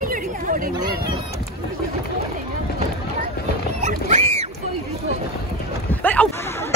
But, oh.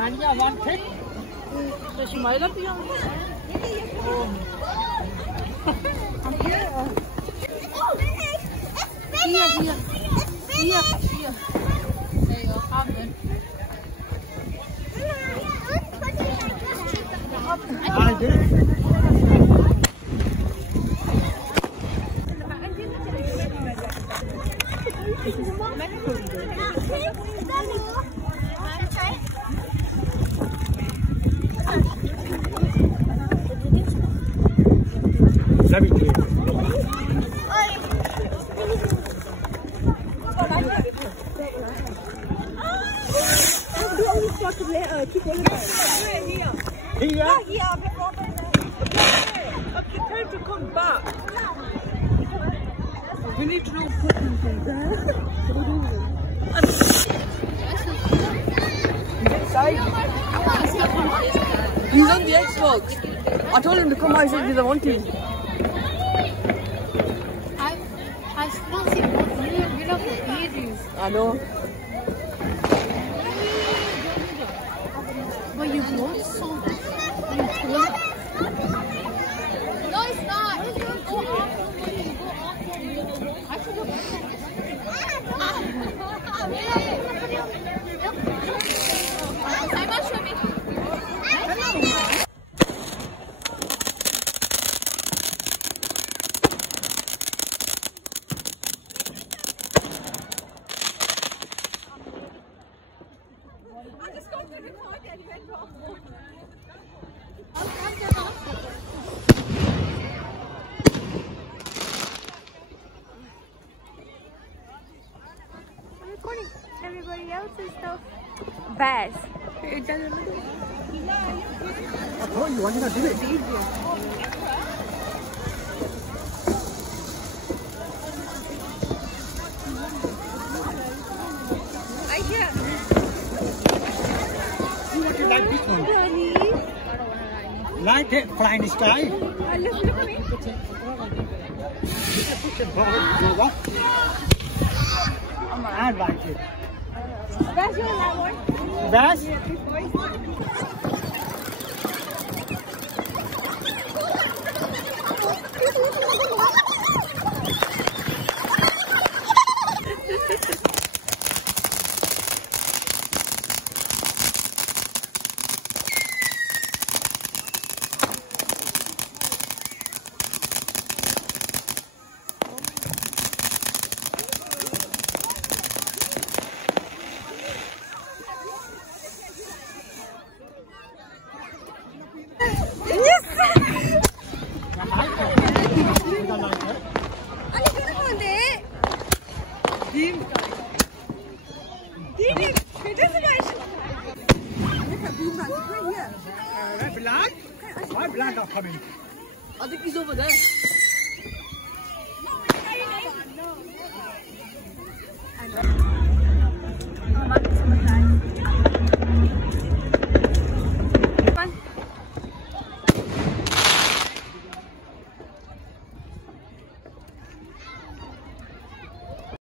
Anja, one tick. Does she might up beyond? I'm here. Here. There you go, have it. I did. Let me do it. Time to come back. We need to know something. He's on the Xbox. I told him to come out because I want to. I still see beautiful ages. I know. But you look so good. No, it's not. Go off. I should go back. Recording everybody else's stuff. Best. It doesn't look like I told you, why did I do it? You want to like this one? Like it, fly in the sky. look at me. You can put your ball, you what? I like it. That's your that one. That's? I think he's over there.